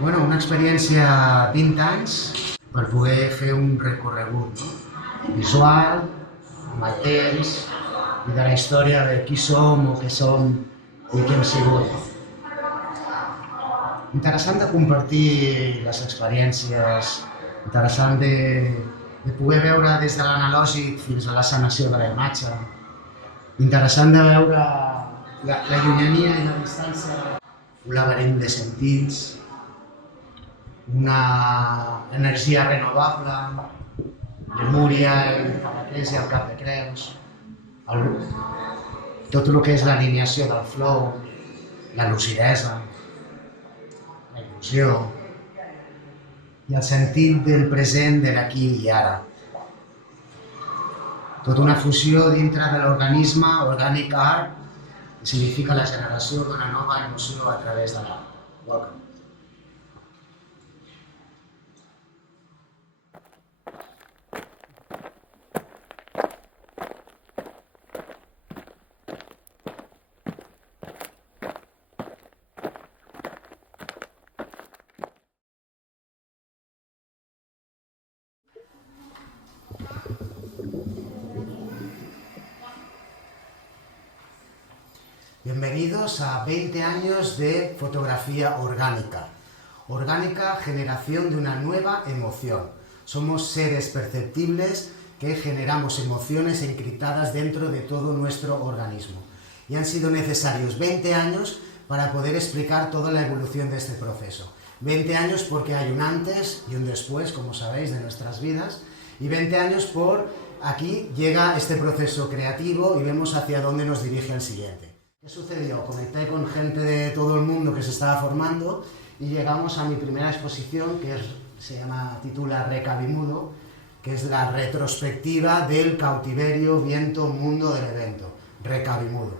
Bueno, una experiència 20 anys per poder fer un recorregut visual, amb el temps i de la història de qui som o què som i què hem sigut. Interessant de compartir les experiències, interessant de poder veure des de l'analògic fins a la sanació de la imatge, interessant de veure la llunyania i la distància, un laberint de sentits, una energia renovable, Lemúria, el Cadaqués i el Cap de Creus, tot el que és l'alineació del flow, la lucidesa, la il·lusió i el sentit del present de l'aquí i ara. Tota una fusió dintre de l'organisme Organic Art, que significa la generació d'una nova emoció a través de l'art. Welcome. Bienvenidos a 20 años de fotografía orgánica. Orgánica, generación de una nueva emoción. Somos seres perceptibles que generamos emociones encriptadas dentro de todo nuestro organismo. Y han sido necesarios 20 años para poder explicar toda la evolución de este proceso. 20 años porque hay un antes y un después, como sabéis, de nuestras vidas. Y 20 años por aquí llega este proceso creativo y vemos hacia dónde nos dirige el siguiente. ¿Qué sucedió? Conecté con gente de todo el mundo que se estaba formando y llegamos a mi primera exposición que titula Recabimudo, que es la retrospectiva del cautiverio, viento, mundo del evento. Recabimudo.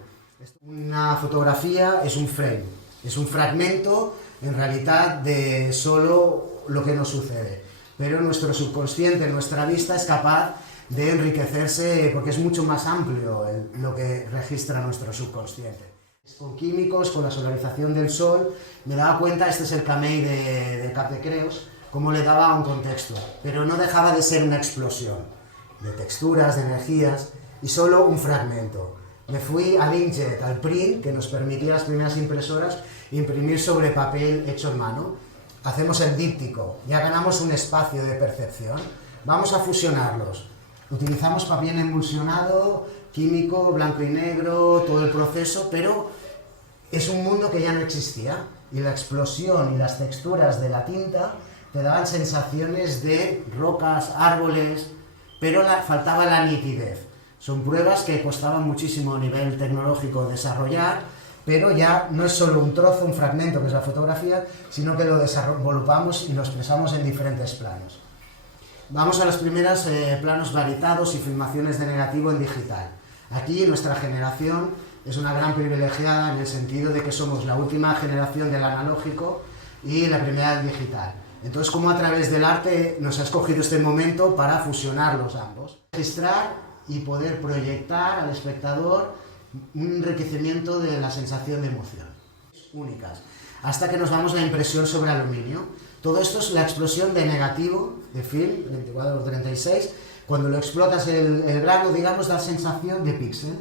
Una fotografía es un frame, es un fragmento en realidad de solo lo que nos sucede, pero nuestro subconsciente, nuestra vista es capaz de enriquecerse porque es mucho más amplio lo que registra nuestro subconsciente. Con químicos, con la solarización del sol, me daba cuenta, este es el camei de Cap de Creus, cómo le daba un contexto, pero no dejaba de ser una explosión de texturas, de energías y solo un fragmento. Me fui al inkjet, al print, que nos permitía las primeras impresoras imprimir sobre papel hecho en mano. Hacemos el díptico, ya ganamos un espacio de percepción. Vamos a fusionarlos. Utilizamos papel emulsionado, químico, blanco y negro, todo el proceso, pero es un mundo que ya no existía. Y la explosión y las texturas de la tinta te daban sensaciones de rocas, árboles, pero faltaba la nitidez. Son pruebas que costaban muchísimo a nivel tecnológico desarrollar, pero ya no es solo un trozo, un fragmento que es la fotografía, sino que lo desenvolupamos y lo expresamos en diferentes planos. Vamos a los primeros planos varitados y filmaciones de negativo en digital. Aquí nuestra generación es una gran privilegiada en el sentido de que somos la última generación del analógico y la primera del digital. Entonces, cómo a través del arte nos ha escogido este momento para fusionarlos ambos. Registrar y poder proyectar al espectador un enriquecimiento de la sensación de emoción. Únicas. Hasta que nos vamos a la impresión sobre aluminio. Todo esto es la explosión de negativo, de film, 24x36. Cuando lo explotas el grano, digamos, da sensación de píxel.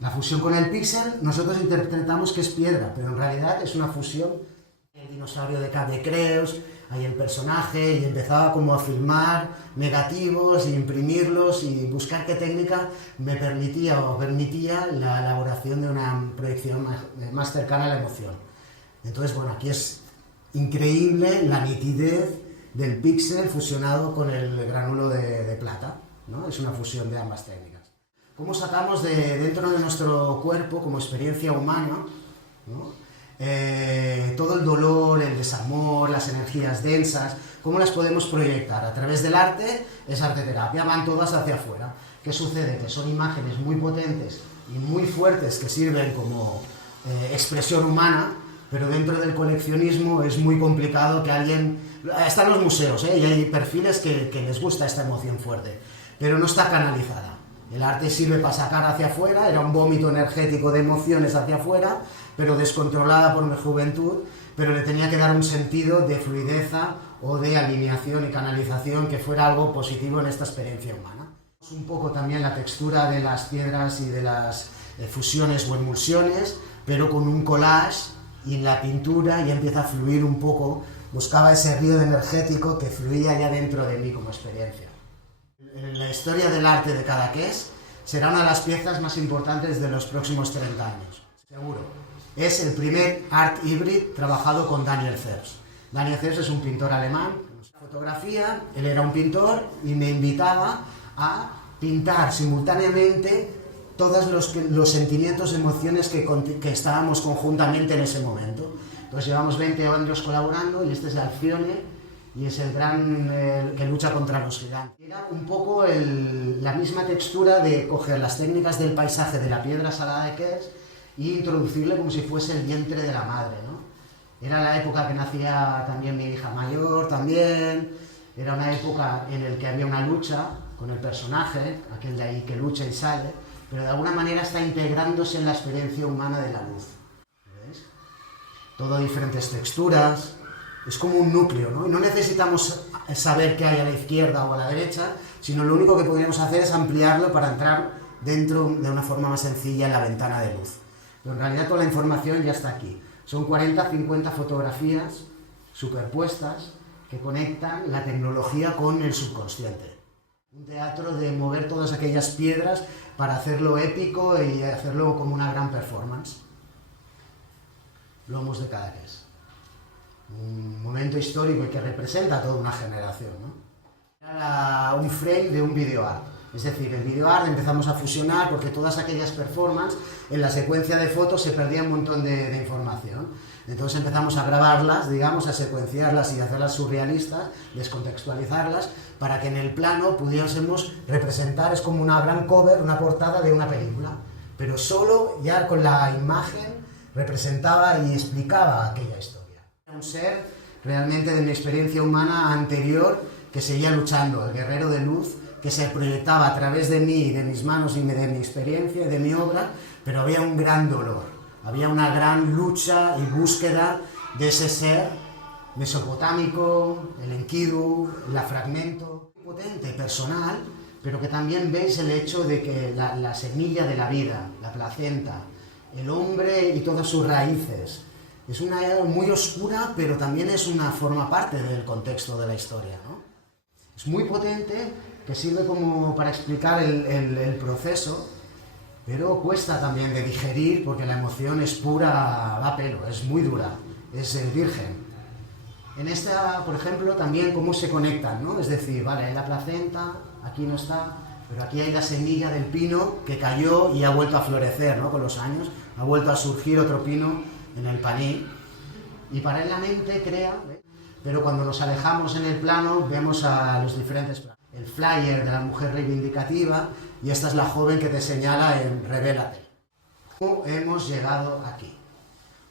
La fusión con el píxel, nosotros interpretamos que es piedra, pero en realidad es una fusión. El dinosaurio de Cap de Creus, ahí el personaje, y empezaba como a filmar negativos, e imprimirlos y buscar qué técnica me permitía la elaboración de una proyección más cercana a la emoción. Entonces, bueno, aquí es increíble la nitidez del píxel fusionado con el granulo de plata, ¿no? Es una fusión de ambas técnicas. ¿Cómo sacamos de dentro de nuestro cuerpo, como experiencia humana, ¿no? todo el dolor, el desamor, las energías densas, ¿cómo las podemos proyectar? A través del arte es arte terapia, van todas hacia afuera. ¿Qué sucede? Que son imágenes muy potentes y muy fuertes que sirven como expresión humana, pero dentro del coleccionismo es muy complicado que alguien... Están los museos, y hay perfiles que les gusta esta emoción fuerte, pero no está canalizada. El arte sirve para sacar hacia afuera, era un vómito energético de emociones hacia afuera, pero descontrolada por mi juventud, pero le tenía que dar un sentido de fluideza o de alineación y canalización que fuera algo positivo en esta experiencia humana. Un poco también la textura de las piedras y de las fusiones o emulsiones, pero con un collage y en la pintura ya empieza a fluir un poco, buscaba ese río energético que fluía ya dentro de mí como experiencia. En la historia del arte de Cadaqués será una de las piezas más importantes de los próximos 30 años, seguro. Es el primer art hybrid trabajado con Daniel Zerbst. Daniel Zerbst es un pintor alemán, fotografía, él era un pintor y me invitaba a pintar simultáneamente todos los sentimientos, emociones que estábamos conjuntamente en ese momento. Entonces llevamos 20 años colaborando y este es Alcione y es el gran que lucha contra los gigantes. Era un poco la misma textura de coger las técnicas del paisaje de la piedra salada de Kers e introducirle como si fuese el vientre de la madre, ¿no? Era la época que nacía también mi hija mayor, también. Era una época en la que había una lucha con el personaje, aquel de ahí que lucha y sale, pero de alguna manera está integrándose en la experiencia humana de la luz. ¿Ves? Todo diferentes texturas, es como un núcleo, ¿no? Y no necesitamos saber qué hay a la izquierda o a la derecha, sino lo único que podríamos hacer es ampliarlo para entrar dentro de una forma más sencilla en la ventana de luz. Pero en realidad toda la información ya está aquí. Son 40-50 fotografías superpuestas que conectan la tecnología con el subconsciente. Un teatro de mover todas aquellas piedras para hacerlo épico y hacerlo como una gran performance. Lomos de Cadaqués. Un momento histórico que representa a toda una generación, ¿no? Era un frame de un videoart. Es decir, el videoart empezamos a fusionar porque todas aquellas performances, en la secuencia de fotos se perdía un montón de información. Entonces empezamos a grabarlas, digamos, a secuenciarlas y hacerlas surrealistas, descontextualizarlas, para que en el plano pudiésemos representar, es como una gran cover, una portada de una película, pero solo ya con la imagen representaba y explicaba aquella historia. Era un ser realmente de mi experiencia humana anterior que seguía luchando, el guerrero de luz, que se proyectaba a través de mí, de mis manos y de mi experiencia y de mi obra, pero había un gran dolor, había una gran lucha y búsqueda de ese ser mesopotámico, el Enkidu, el fragmento, potente, personal, pero que también veis el hecho de que la semilla de la vida, la placenta, el hombre y todas sus raíces, es una era muy oscura, pero también forma parte del contexto de la historia, ¿no? Es muy potente, que sirve como para explicar el proceso, pero cuesta también de digerir porque la emoción es pura, va a pelo, es muy dura, es el virgen. En esta, por ejemplo, también cómo se conectan, ¿no? Es decir, vale, hay la placenta, aquí no está, pero aquí hay la semilla del pino que cayó y ha vuelto a florecer, ¿no? Con los años, ha vuelto a surgir otro pino en el paní, y paralelamente crea, ¿eh? Pero cuando nos alejamos en el plano vemos a los diferentes planos. El flyer de la mujer reivindicativa y esta es la joven que te señala en Revélate. ¿Cómo hemos llegado aquí?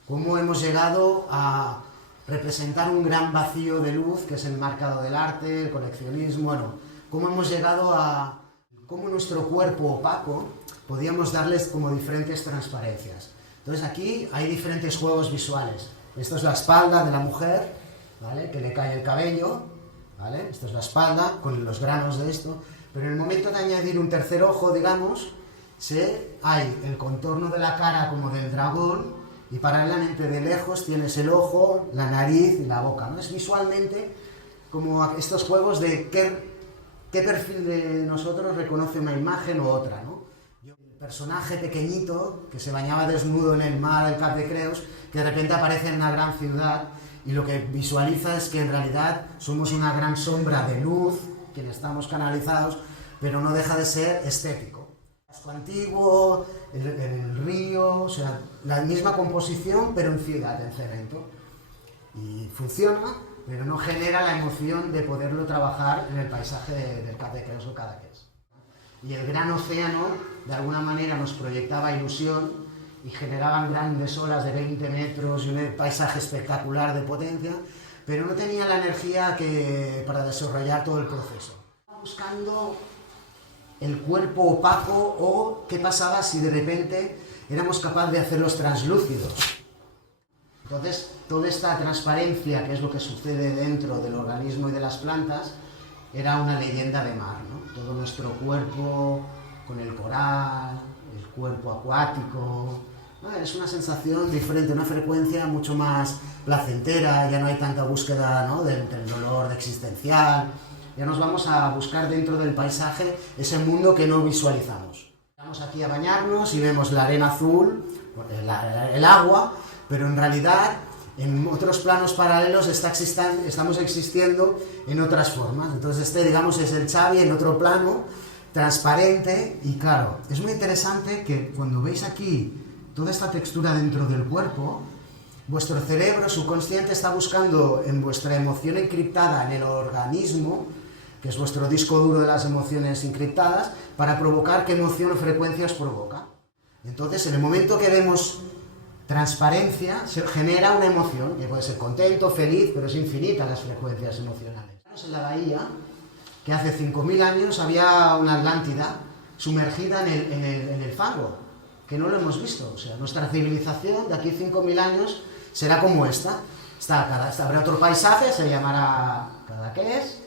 ¿Cómo hemos llegado a representar un gran vacío de luz que es el marcado del arte, el coleccionismo? Bueno, ¿cómo hemos llegado a cómo nuestro cuerpo opaco podíamos darles como diferentes transparencias? Entonces aquí hay diferentes juegos visuales. Esto es la espalda de la mujer, ¿vale? Que le cae el cabello, ¿vale? Esto es la espalda con los granos de esto, pero en el momento de añadir un tercer ojo, digamos, hay el contorno de la cara como del dragón y paralelamente de lejos tienes el ojo, la nariz y la boca, ¿no? Es visualmente como estos juegos de qué perfil de nosotros reconoce una imagen u otra, ¿no? El personaje pequeñito que se bañaba desnudo en el mar, el Cap de Creus, que de repente aparece en una gran ciudad y lo que visualiza es que en realidad somos una gran sombra de luz, quienes estamos canalizados, pero no deja de ser estético. Casco antiguo, el río, o sea, la misma composición pero en ciudad, en cemento. Y funciona, pero no genera la emoción de poderlo trabajar en el paisaje del Cap de Creus o Cadaqués. Y el gran océano, de alguna manera, nos proyectaba ilusión y generaban grandes olas de 20 metros y un paisaje espectacular de potencia, pero no tenía la energía para desarrollar todo el proceso. Buscando el cuerpo opaco o qué pasaba si de repente éramos capaces de hacerlos translúcidos. Entonces, toda esta transparencia, que es lo que sucede dentro del organismo y de las plantas, era una leyenda de mar, ¿no? Todo nuestro cuerpo con el coral, el cuerpo acuático. Es una sensación diferente, una frecuencia mucho más placentera, ya no hay tanta búsqueda, ¿no?, del dolor existencial. Ya nos vamos a buscar dentro del paisaje ese mundo que no visualizamos. Vamos aquí a bañarnos y vemos la arena azul, el agua, pero en realidad en otros planos paralelos estamos existiendo en otras formas. Entonces digamos, es el Xavi en otro plano, transparente, y claro, es muy interesante que cuando veis aquí toda esta textura dentro del cuerpo, vuestro cerebro subconsciente está buscando en vuestra emoción encriptada en el organismo, que es vuestro disco duro de las emociones encriptadas, para provocar qué emoción o frecuencia os provoca. Entonces, en el momento que vemos transparencia, se genera una emoción, que puede ser contento, feliz, pero es infinita las frecuencias emocionales. En la bahía, que hace 5.000 años había una Atlántida sumergida en el fango, que no lo hemos visto. O sea, nuestra civilización de aquí 5.000 años será como esta. Habrá otro paisaje, se llamará Cadaqués,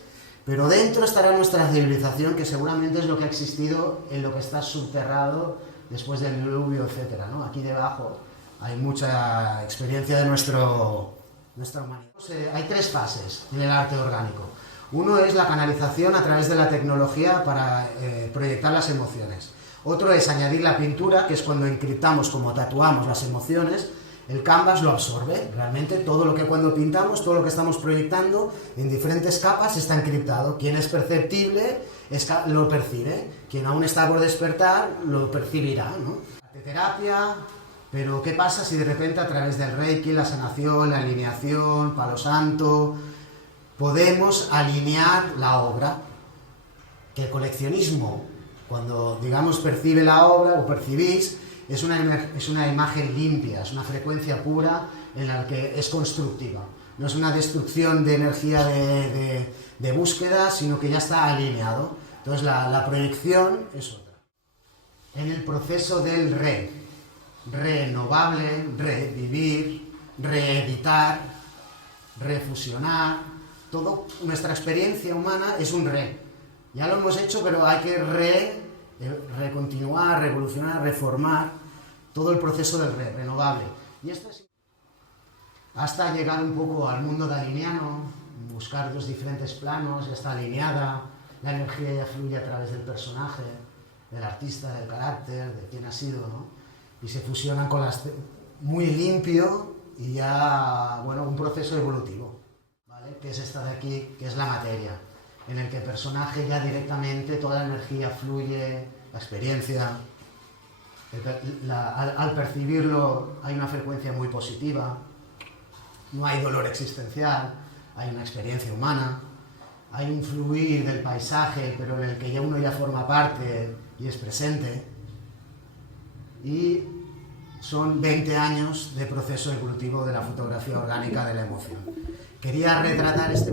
pero dentro estará nuestra civilización, que seguramente es lo que ha existido en lo que está subterrado después del diluvio, etc., ¿no? Aquí debajo hay mucha experiencia de nuestra humanidad. Hay 3 fases en el arte orgánico. Uno es la canalización a través de la tecnología para proyectar las emociones. Otro es añadir la pintura, que es cuando encriptamos, como tatuamos las emociones. El canvas lo absorbe, realmente todo lo que cuando pintamos, todo lo que estamos proyectando en diferentes capas está encriptado. Quien es perceptible lo percibe, quien aún está por despertar lo percibirá, ¿no? Terapia, pero ¿qué pasa si de repente a través del Reiki, la sanación, la alineación, Palo Santo, podemos alinear la obra? Que el coleccionismo, cuando digamos percibe la obra o percibís, es una imagen limpia, es una frecuencia pura en la que es constructiva. No es una destrucción de energía de búsqueda, sino que ya está alineado. Entonces la proyección es otra. En el proceso del renovable, revivir, reeditar, refusionar, toda nuestra experiencia humana es un Ya lo hemos hecho, pero hay que recontinuar, revolucionar, reformar todo el proceso del renovable. Y esto es hasta llegar un poco al mundo daliniano, buscar los diferentes planos, ya está alineada, la energía ya fluye a través del personaje, del artista, del carácter, de quién ha sido, ¿no? Y se fusionan con muy limpio y ya, bueno, un proceso evolutivo, ¿vale? Que es esta de aquí, que es la materia, en el que el personaje ya directamente, toda la energía fluye, la experiencia, al percibirlo hay una frecuencia muy positiva, no hay dolor existencial, hay una experiencia humana, hay un fluir del paisaje, pero en el que ya uno ya forma parte y es presente, y son 20 años de proceso evolutivo de la fotografía orgánica de la emoción. Quería retratar este